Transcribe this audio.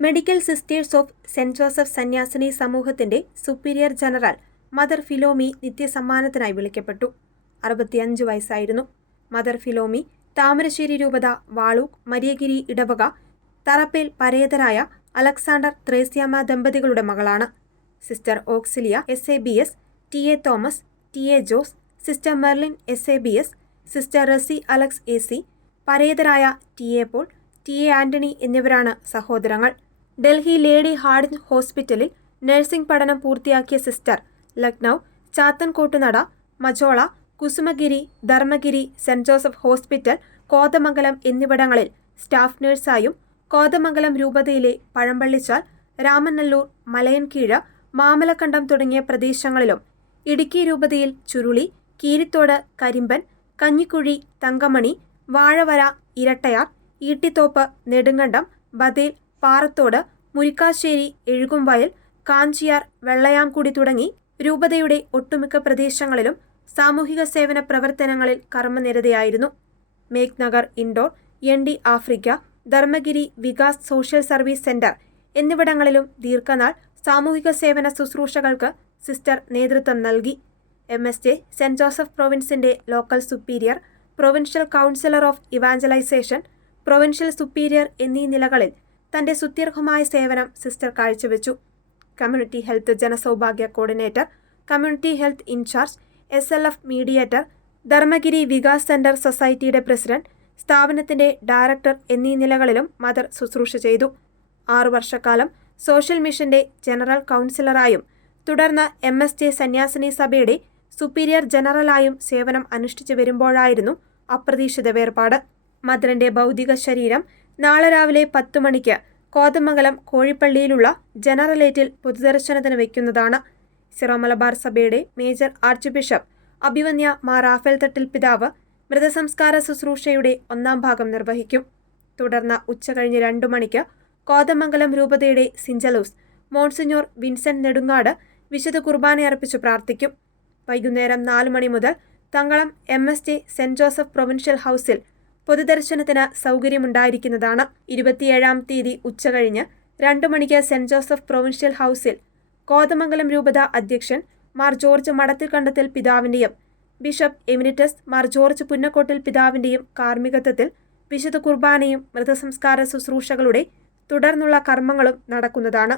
Medical sisters of Saint Joseph സന്യാസിനി സമൂഹത്തിന്റെ superior general mother Philomi നിത്യസമ്മാനത്തിനായി വിളിക്കപ്പെട്ടു. 65 വയസ്സായിരുന്നു. മദർ ഫിലോമി താമരശ്ശേരി രൂപത വാളൂക്ക് മരിയഗിരി ഇടവക തറപ്പേൽ പരേതരായ അലക്സാണ്ടർ ത്രേസ്യാമ്മ ദമ്പതികളുടെ മകളാണ്. Sister Auxilia SABS, TA Thomas, TA Jose, sister Merlin SABS, sister Resi Alex AC, പരേതരായ TA പോൾ, TA ആന്റണി എന്നിവരാണ് സഹോദരങ്ങൾ. ഡൽഹി ലേഡി ഹാർഡിഞ്ച് ഹോസ്പിറ്റലിൽ നഴ്സിംഗ് പഠനം പൂർത്തിയാക്കിയ sister Lucknow, Chathankottunada, Majhola, Kusumagiri, Dharmagiri, Saint Joseph hospital, Kothamangalam എന്നിവിടങ്ങളിൽ സ്റ്റാഫ് നഴ്സായും കോതമംഗലം രൂപതയിലെ പഴമ്പള്ളിച്ചാൽ, രാമനല്ലൂർ, മലയൻകീഴ്, മാമലക്കണ്ടം തുടങ്ങിയ പ്രദേശങ്ങളിലും ഇടുക്കി രൂപതയിൽ ചുരുളി, കീരിത്തോട്, കരിമ്പൻ, കഞ്ഞിക്കുഴി, തങ്കമണി, വാഴവര, ഇരട്ടയാർ, ഈട്ടിത്തോപ്പ്, നെടുങ്കണ്ടം, ബദേൽ, പാറത്തോട്, മുരിക്കാശ്ശേരി, എഴുകുംവയൽ, കാഞ്ചിയാർ, വെള്ളയാംകുടി തുടങ്ങി രൂപതയുടെ ഒട്ടുമിക്ക പ്രദേശങ്ങളിലും സാമൂഹിക സേവന പ്രവർത്തനങ്ങളിൽ കർമ്മനിരതയായിരുന്നു. Megh Nagar Indore, ND Africa, Dharmagiri Vikas social service centre എന്നിവിടങ്ങളിലും ദീർഘനാൾ സാമൂഹിക സേവന ശുശ്രൂഷകൾക്ക് സിസ്റ്റർ നേതൃത്വം നൽകി. MSJ സെന്റ് ജോസഫ് പ്രൊവിൻസിന്റെ local superior, provincial councillor of evangelisation, provincial superior എന്നീ നിലകളിൽ തന്റെ സുദീർഘമായ സേവനം സിസ്റ്റർ കാഴ്ചവെച്ചു. Community health Janasoubhagya coordinator, community health incharge, SLF mediator, Dharmagiri Vikas centre സൊസൈറ്റിയുടെ പ്രസിഡന്റ്, സ്ഥാപനത്തിന്റെ ഡയറക്ടർ എന്നീ നിലകളിലും മദർ ശുശ്രൂഷ ചെയ്തു. 6 വർഷക്കാലം സോഷ്യൽ മിഷന്റെ ജനറൽ കൗൺസിലറായും തുടർന്ന് MSJ സന്യാസിനി സഭയുടെ സുപ്പീരിയർ ജനറലായും സേവനം അനുഷ്ഠിച്ചു വരുമ്പോഴായിരുന്നു അപ്രതീക്ഷിത വേർപാട്. മദറിന്റെ ഭൗതിക ശരീരം നാളെ രാവിലെ 10 മണിക്ക് കോതമംഗലം കോഴിപ്പള്ളിയിലുള്ള ജനറലേറ്റിൽ പൊതുദർശനത്തിന് വയ്ക്കുന്നതാണ്. സിറോ മലബാർ സഭയുടെ മേജർ ആർച്ച് ബിഷപ്പ് അഭിവന്യ മാർ റാഫേൽ തട്ടിൽ പിതാവ് മൃതസംസ്കാര ശുശ്രൂഷയുടെ 1-ാം ഭാഗം നിർവഹിക്കും. തുടർന്ന് ഉച്ചകഴിഞ്ഞ് 2 മണിക്ക് കോതമംഗലം രൂപതയുടെ സിഞ്ചലൂസ് മോൺസിഞ്ഞോർ വിൻസെന്റ് നെടുങ്ങാട് വിശുദ്ധ കുർബാനയർപ്പിച്ചു പ്രാർത്ഥിക്കും. വൈകുന്നേരം 4 മണി മുതൽ Thankalam MSJ Saint Joseph provincial ഹൗസിൽ പൊതുദർശനത്തിന് സൗകര്യമുണ്ടായിരിക്കുന്നതാണ്. 27-ാം തീയതി ഉച്ചകഴിഞ്ഞ് 2 മണിക്ക് സെന്റ് ജോസഫ് പ്രൊവിൻഷ്യൽ ഹൗസിൽ കോതമംഗലം രൂപത അധ്യക്ഷൻ മാർ ജോർജ് മടത്തിൽക്കണ്ടത്തിൽ പിതാവിന്റെയും bishop emeritus Mar George Punnakottil പിതാവിന്റെയും കാർമ്മികത്വത്തിൽ വിശുദ്ധ കുർബാനയും മൃതസംസ്കാര ശുശ്രൂഷകളുടെ തുടർന്നുള്ള കർമ്മങ്ങളും നടക്കുന്നതാണ്.